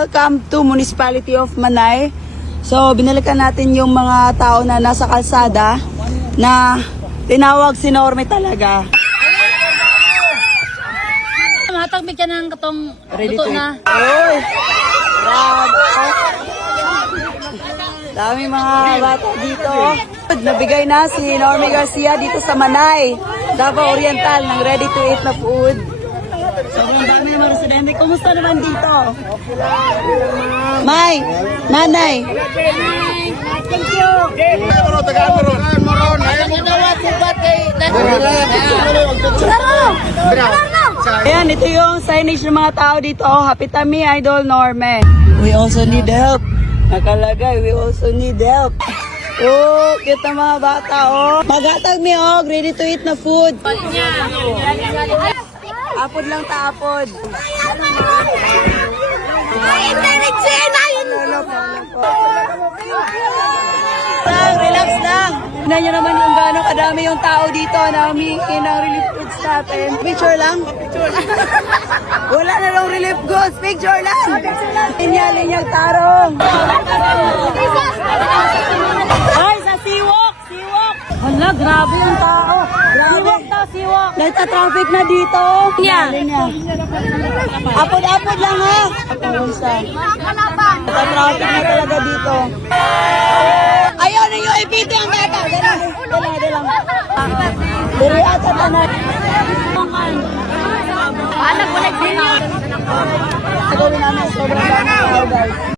welcome to Municipality of Manay. So, binalikan natin yung mga tao na nasa kalsada na tinawag si Norme talaga. Matagmig ka ng katong Ready luto to na. eat. Oy! Grabe! Dami mga bata dito. Nabigay na si Norme Garcia dito sa Manay, Davao Oriental, ng ready to eat na food. Sobrang dami ng mga residente. Kumusta naman dito? May, nanay. Thank you. Ayan, ito yung signage ng mga tao dito. Hapitami, Idol Norme. We also need help. Nakalagay, we also need help. Oh, cute na mga bata, oh. Maghatag mi, oh. Ready to eat na food. Apod lang taapod. Relax lang. Tignan nyo naman yung gano'ng kadami yung tao dito na humihingi ng relief goods natin. Picture lang? Wala na lang relief goods. Picture lang. Linya-linyag tarong. Ay, sa Siwok! Siwok! Hala, grabe yung tao. Siwok daw, Siwok. Nagta-traffic na dito. Linya. Apod-apod lang, ha? Nagta-traffic na talaga dito. Ayaw ninyo ipito ang bata. Dala. Diri ata tanan. Anak mo nagdinyo. Gawin namin sobrang dami tao, guys.